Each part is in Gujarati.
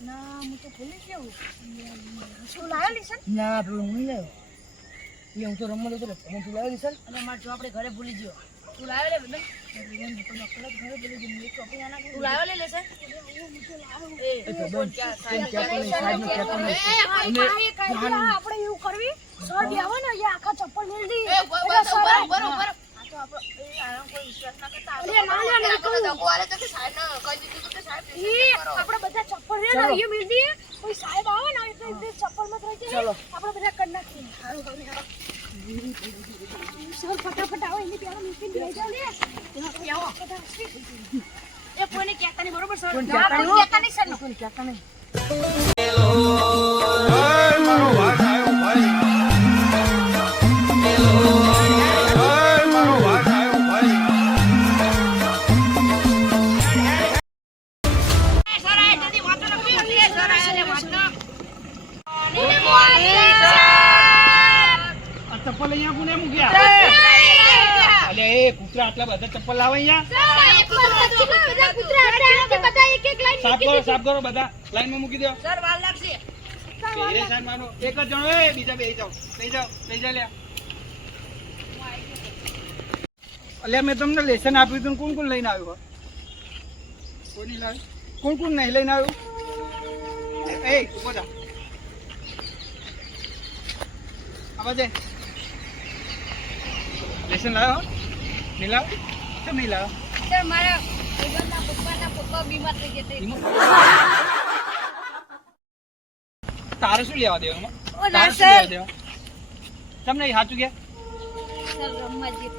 ના હું તો ભૂલી ગયો શું લાવ્યો લીસન ના પેલું હું નહીં લાવ્યો. એ હું તો રમવા રહ્યો હું તું લાવ્યો લીસન અને મારે જો આપણે ઘરે ભૂલી ગયો. તું લાવ્યો લે બધા. તું લાવ્યો લે લેસન આપણે એવું કરવી? સર આવે ને આખા ચપ્પલ આપણો એ બધા ચપ્પલ રે ને અહીંયા મેલ કોઈ સાહેબ આવે ને એટલે ચપ્પલમાં થઈ જાય આપણે બધા કરી નાખીએ હારું. સર ફટાફટ આવો એની પહેલા મૂકીને લઈ લે આપણે આવો. એ કોઈને કહેતા નહીં, બરોબર સર? કોઈ ના, કહેતા નહીં. કહેતા નહીં, સર. મારો વાઘ ચપ્પલ અહીંયા કોને મૂક્યા અલે એ કૂતરા આટલા બધા ચપ્પલ લાવે અહીંયા? સાફ કરો સાફ કરો બધા લાઈનમાં મૂકી દો. સર, વાર લાગશે. પહેરે સાઈડ માનો એક જ જણો. એ બીજા બે જાઓ. બેહી જાઓ બેહી જા લ્યા. અલ્યા મેં તમને લેસન આપ્યું હતું કોણ કોણ લઈને આવ્યું કોઈ નહીં લાવ્યું કોણ કોણ નહીં લઈને આવ્યું? એ બધા આવા જાય. લેસન લાવ્યો નહીં લાવ્યો કેમ નહીં સર, મારા ભાઈબંધના પપ્પાના પપ્પા બીમાર થઈ ગયા તે. તારે શું લેવા દેવામાં ઓ, ના, સર. તમને સાચું કે? સર, રમવા જઈએ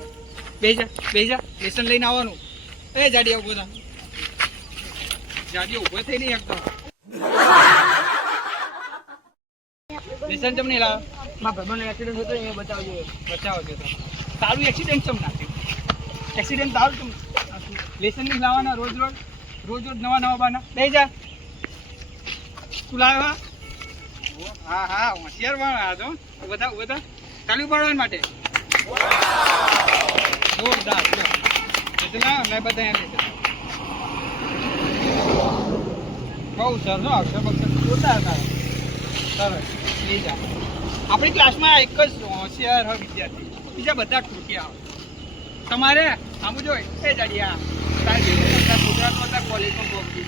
બેજા બેજા લેસન લઈને આવવાનું. એ જાડી ઊભો થા. જાડી ઊભો થઈ નહીં એકદમ. લેસન ચમ નહીં લાવ મારા ભાઈબંધનો એક્સિડન્ટ થયો એ બચાવજો. બચાવજો તો. તારું એક્સિડન્ટ ચમ નાખ્યું એક્સિડન્ટ તારું ચમ લેસન નહીં લાવવાના રોજ રોજ? રોજ રોજ નવા નવા બાના લઈ જા. તું લાવ્યા હા? હા હોશિયાર પણ આ તો. બધા બધા ચાલુ પાડવા માટે? જોરદાર એટલે મેં બધા એમ બહુ સર હો અક્ષર બક્ષર જોરદાર સરસ. લઈ જા. આપણી ક્લાસમાં એક જ હોશિયાર વિદ્યાર્થી. બીજા બધા ટૂંકિયા તમારે આમ જો એ જડિયા. તારી ભેગું બધા હતા કોલેજમાં પહોંચી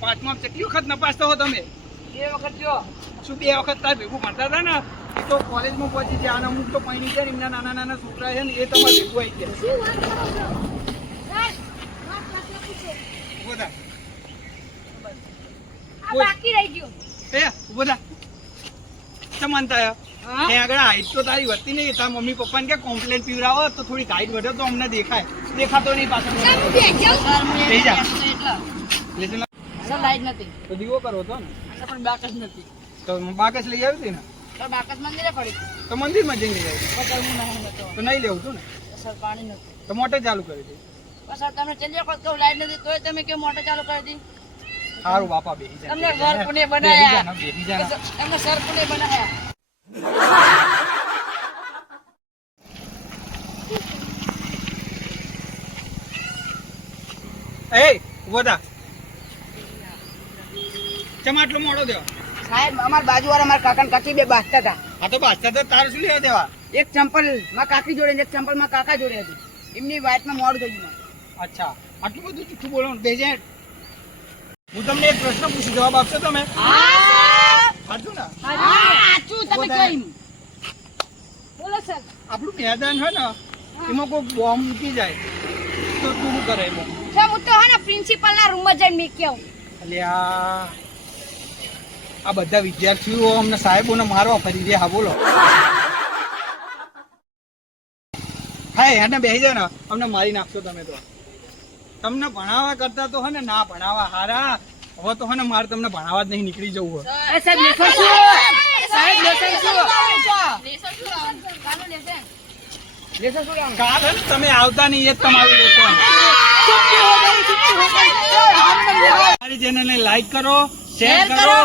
પાંચમા કેટલી વખત નપાસ થો તમે? એ વખત જો શું બે વખત તાર ભેગું ભણતા હતા ને? એ તો કોલેજમાં પહોંચી ગયા અને અમુક તો પૈણી છે ને એમના નાના નાના છોકરા છે ને એ તમારે ભેગું આવી ગયા. બાકી રહી ગયો. એ ઊભો થા. ચમનતા એ આગળ હાઈટ તો તારી વધતી નહીં. તારા મમ્મી પપ્પાને કે કોમ્પ્લેન પીવડાવો તો થોડી હાઈટ વધે તો અમને દેખાય. દેખાતો નહીં પાછળ થઈ જા. લેસન લાઈટ નથી. તો દીવો કરો તો ને. પણ બાક નથી. તો બાકસ લઈ આવી હતી ને સર, મંદિરે પડી. તો મંદિરમાં જઈને લઈ આવી પણ સર, હું નહીં નતો. તો. નહીં લેવું તું ને? સર, પાણી નથી. તો મોટર ચાલુ કરી દે. સર, તમે ચલ્યા કહું લાઈટ નથી તોય તમે કેમ મોટર ચાલુ કરી દી? સારું બાપા બેહી જા. તમને ઘર બનાયા? ને, ને. તમને સર બનાયા? એ ઊભો થા. ચમ આટલો મોડો દેવા? સાહેબ અમાર બાજુવાળા મારા કાકા કાકી બે બાજતા હતા. આ તો બાજતા તો તારે શું લેવા દેવા? એક ચંપલમાં કાકી જોડે એક ચંપલમાં કાકા જોડે હતી. એમની વાતમાં મોડું થઈ ગયું અચ્છા આટલું બધું જૂઠું બોલવાનું બેજે હું તમને એક પ્રશ્ન પૂછું જવાબ આપશો તમે? સાચું ને તમે બોલો સર. આપણું મેદાન છે ને એમાં કોઈ બોમ્બ મૂકી જાય. તો તું શું કરે એમાં? સર હું તો હે ને પ્રિન્સિપલ ના રૂમ જઈને મેકી આવું. અલ્યા આ બધા વિદ્યાર્થીઓ અમને સાહેબોને મારવા ફરી રહ્યા બોલો. હા એને બેસી જાય ને. અમને મારી નાખશો તમે તો. તમને ભણાવવા કરતા તો હે ને ના ભણાવવા હારા. હવે તો હે ને મારે તમને ભણાવવા જ નહીં નીકળી જવું હોય. એ સાહેબ લેસન શું? ને તમે આવતા નહીં એ તમારું લેસન. મારી ચેનલને લાઈક કરો શેર કરો.